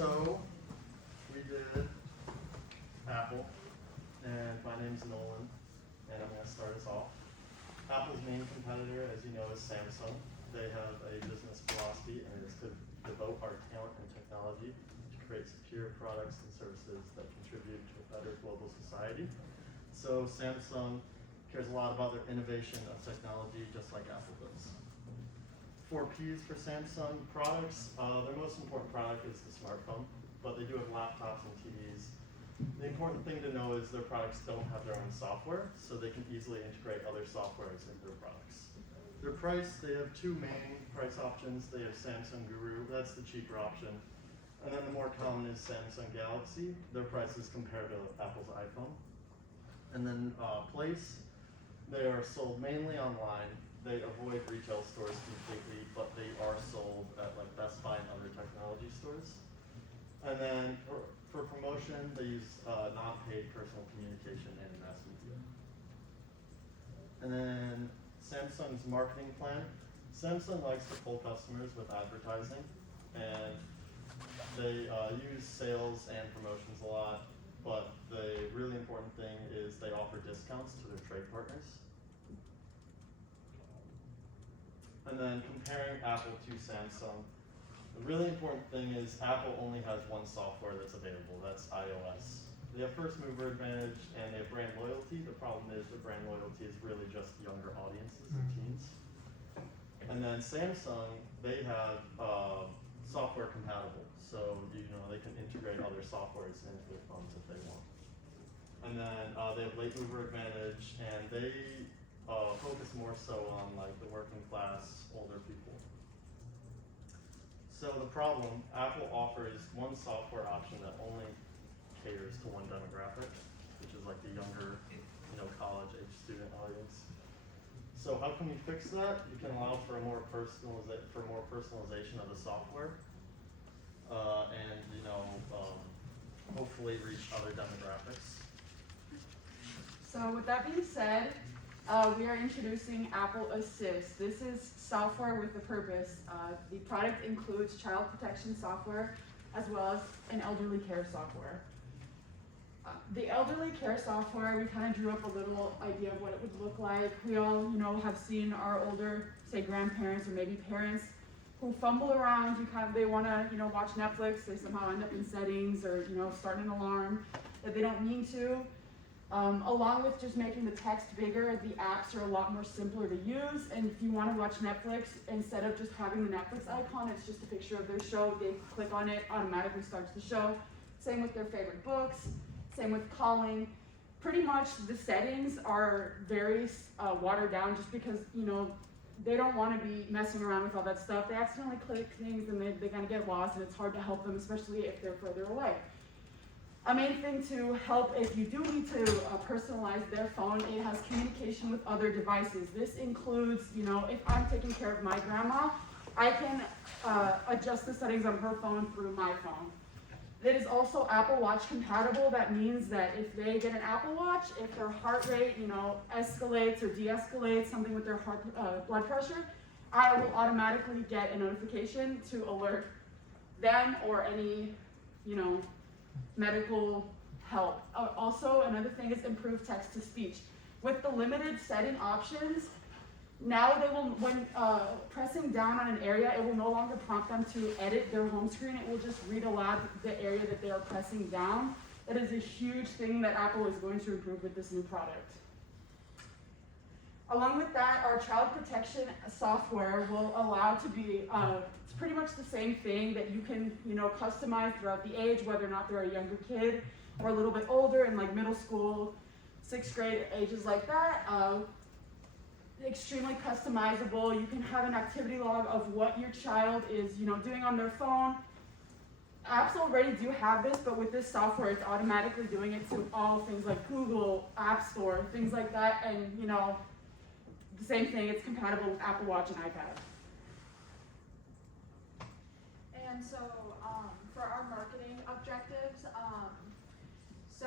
So we did Apple, and my name's Nolan, and I'm going to start us off. Apple's main competitor, as you know, is Samsung. They have a business philosophy, and it is to devote our talent and technology to create superior products and services that contribute to a better global society. So Samsung cares a lot about their innovation of technology, just like Apple does. 4 Ps for Samsung products. Their most important product is the smartphone, but they do have laptops and TVs. The important thing to know is their products don't have their own software, so they can easily integrate other softwares into their products. Their price, they have 2 main price options. They have Samsung Guru, that's the cheaper option. And then the more common is Samsung Galaxy. Their price is compared to Apple's iPhone. And then Place, they are sold mainly online. They avoid retail stores completely, but they are sold at like Best Buy and other technology stores. And then for promotion, they use non-paid personal communication and mass media. And then Samsung's marketing plan. Samsung likes to pull customers with advertising, and they use sales and promotions a lot, but the really important thing is they offer discounts to their trade partners. And then comparing Apple to Samsung, the really important thing is Apple only has one software that's available, that's iOS. They have first mover advantage and they have brand loyalty. The problem is the brand loyalty is really just younger audiences and teens. And then Samsung, they have software compatible, so they can integrate other softwares into their phones if they want. And then they have late mover advantage, and they focus more so on like the working class, older people. So the problem, Apple offers one software option that only caters to one demographic, which is like the younger, college-age student audience. So how can we fix that? You can allow for more personalization of the software, and hopefully reach other demographics. So with that being said, we are introducing Apple Assist. This is software with a purpose. The product includes child protection software as well as an elderly care software. The elderly care software, we kind of drew up a little idea of what it would look like. We all, have seen our older, say, grandparents or maybe parents who fumble around. They want to, watch Netflix. They somehow end up in settings or, start an alarm that they don't mean to. Along with just making the text bigger, the apps are a lot more simpler to use. And if you want to watch Netflix, instead of just having the Netflix icon, it's just a picture of their show. They click on it, automatically starts the show. Same with their favorite books, same with calling. Pretty much the settings are very watered down just because, they don't want to be messing around with all that stuff. They accidentally click things and they're going to get lost, and it's hard to help them, especially if they're further away. A main thing to help if you do need to personalize their phone, it has communication with other devices. This includes, if I'm taking care of my grandma, I can adjust the settings on her phone through my phone. It is also Apple Watch compatible. That means that if they get an Apple Watch, if their heart rate, escalates or de-escalates, something with their blood pressure, I will automatically get a notification to alert them or any, medical help. Also, another thing is improved text-to-speech. With the limited setting options, now they will, when pressing down on an area, it will no longer prompt them to edit their home screen. It will just read aloud the area that they are pressing down. That is a huge thing that Apple is going to improve with this new product. Along with that, our child protection software will allow to be, it's pretty much the same thing that you can, customize throughout the age, whether or not they're a younger kid or a little bit older in like middle school, 6th grade, ages like that. Extremely customizable. You can have an activity log of what your child is, doing on their phone. Apps already do have this, but with this software, it's automatically doing it to all things like Google, App Store, things like that, and the same thing, it's compatible with Apple Watch and iPad. And so for our marketing objectives, so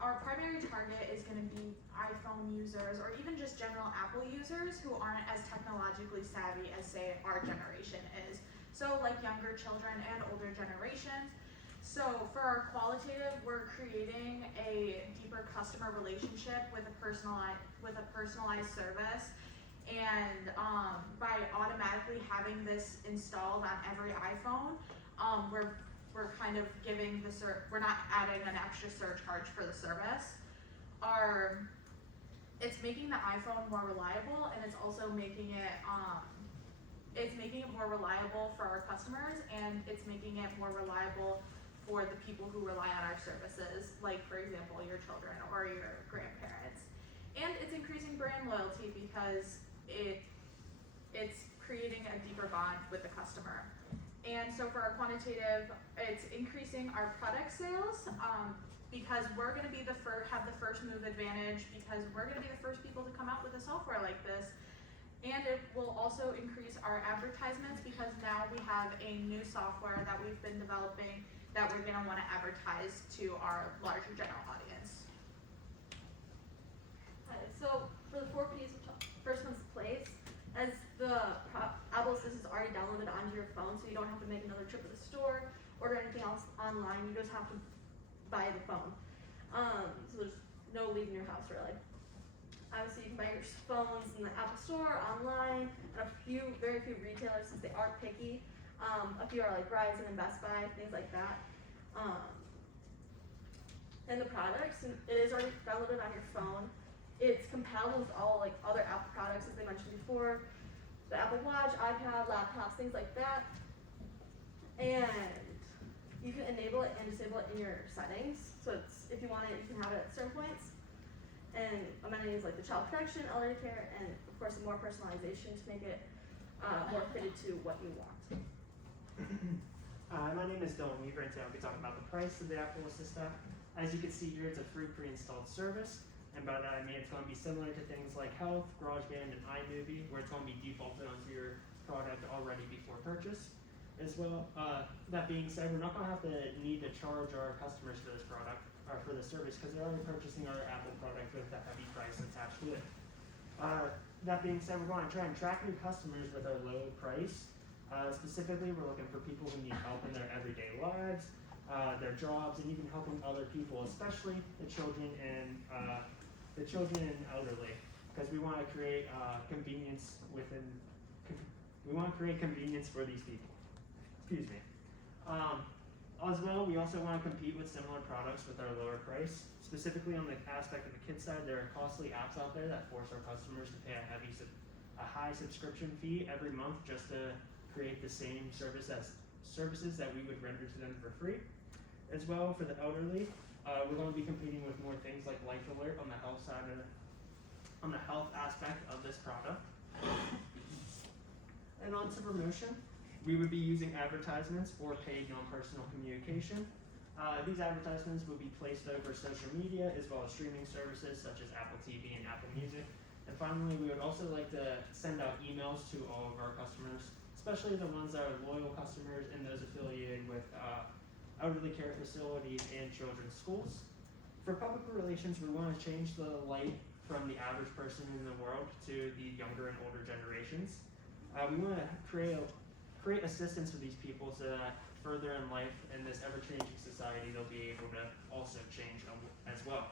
our primary target is going to be iPhone users or even just general Apple users who aren't as technologically savvy as, say, our generation is. So like younger children and older generations. So for our qualitative, we're creating a deeper customer relationship with a personalized service. And by automatically having this installed on every iPhone, we're kind of giving we're not adding an extra surcharge for the service. It's making the iPhone more reliable, and it's also making it more reliable for our customers, and it's making it more reliable for the people who rely on our services, like for example your children or your grandparents. And it's increasing brand loyalty because it's creating a deeper bond with the customer. And so for our quantitative, it's increasing our product sales because we're going to be have the first move advantage, because we're going to be the first people to come out with a software like this. And it will also increase our advertisements because now we have a new software that we've been developing that we're going to want to advertise to our larger general audience. So for the 4 P's, first one's place. As the Apple Assist is already downloaded onto your phone, so you don't have to make another trip to the store, order anything else online. You just have to buy the phone. So there's no leaving your house really. Obviously, you can buy your phones in the Apple Store, online, and very few retailers, since they are picky. A few are like Verizon and Best Buy, things like that. And the products, it is already downloaded on your phone. It's compatible with all like other Apple products, as they mentioned before, the Apple Watch, iPad, laptops, things like that. And you can enable it and disable it in your settings. So if you want it, you can have it at certain points. And amenities like the child protection, elderly care, and of course more personalization to make it more fitted to what you want. My name is Dylan Weaver, and today I'll be talking about the price of the Apple Assist app. As you can see here, it's a free pre-installed service, and by that I mean it's going to be similar to things like Health, GarageBand, and iMovie, where it's going to be defaulted onto your product already before purchase. As well, that being said, we're not going to have to need to charge our customers for this product or for this service because they're already purchasing our Apple product with a heavy price attached to it. That being said, we're going to try and track new customers with our low price. Specifically, we're looking for people who need help in their everyday lives, their jobs, and even helping other people, especially the children and elderly, because we want to create convenience within. We want to create convenience for these people. Excuse me. As well, we also want to compete with similar products with our lower price. Specifically on the aspect of the kids side, there are costly apps out there that force our customers to pay a high subscription fee every month just to create the same services that we would render to them for free. As well, for the elderly, we're going to be competing with more things like Life Alert on the health side on the health aspect of this product. And on to promotion, we would be using advertisements or paid non-personal communication. These advertisements will be placed over social media as well as streaming services such as Apple TV and Apple Music. And finally, we would also like to send out emails to all of our customers, especially the ones that are loyal customers and those affiliated with elderly care facilities and children's schools. For public relations, we want to change the light from the average person in the world to the younger and older generations. We want to create assistance for these people so that further in life in this ever-changing society, they'll be able to also change as well.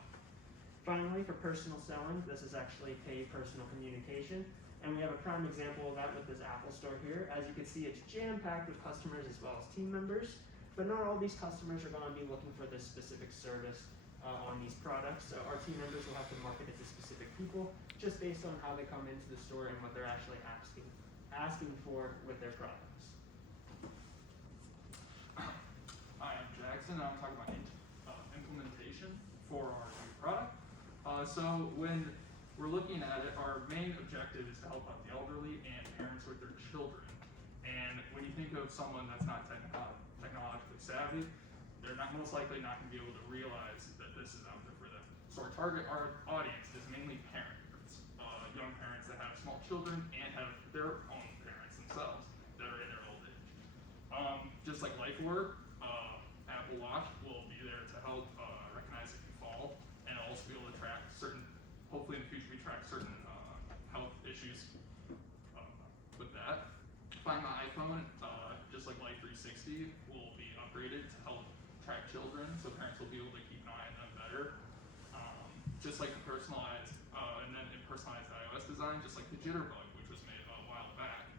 Finally, for personal selling, this is actually paid personal communication. And we have a prime example of that with this Apple Store here. As you can see, it's jam-packed with customers as well as team members. But not all these customers are going to be looking for this specific service on these products. So our team members will have to market it to specific people just based on how they come into the store and what they're actually asking for with their products. Hi, I'm Jackson, and I'm talking about implementation for our new product. So when we're looking at it, our main objective is to help out the elderly and parents with their children. And when you think of someone that's not technologically savvy, they're most likely not going to be able to realize that this is out there for them. So our audience is mainly parents, young parents that have small children and have their own parents themselves that are in their old age. Just like Life Alert, Apple Watch will be there to help recognize if you fall, and also be able to track hopefully in the future we track certain health issues with that. Find My iPhone, just like Life 360, will be upgraded to help track children, so parents will be able to keep an eye on them better. Just like the personalized, and then in personalized iOS design, just like the Jitterbug, which was made a while back,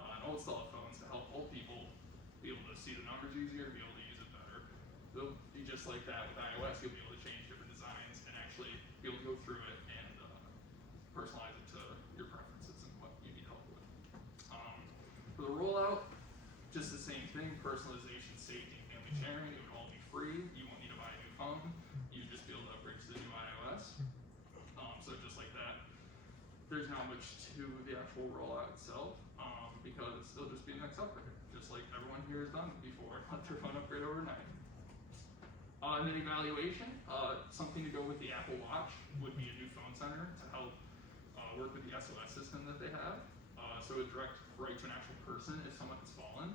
on old cell phones to help old people be able to see the numbers easier, be able to use it better. It'll be just like that with iOS. You'll be able to change different designs and actually be able to go through it and personalize it to your preferences and what you need help with. For the rollout, just the same thing, personalization, safety, and family sharing. It would all be free. You won't need to buy a new phone. You'd just be able to upgrade to the new iOS. So just like that, there's not much to the actual rollout itself, because it'll just be the next upgrade, just like everyone here has done before, let their phone upgrade overnight. And then evaluation, something to go with the Apple Watch would be a new phone center to help work with the SOS system that they have. So it would direct right to an actual person if someone has fallen.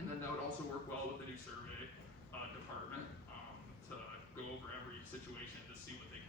And then that would also work well with the new survey department to go over every situation to see what they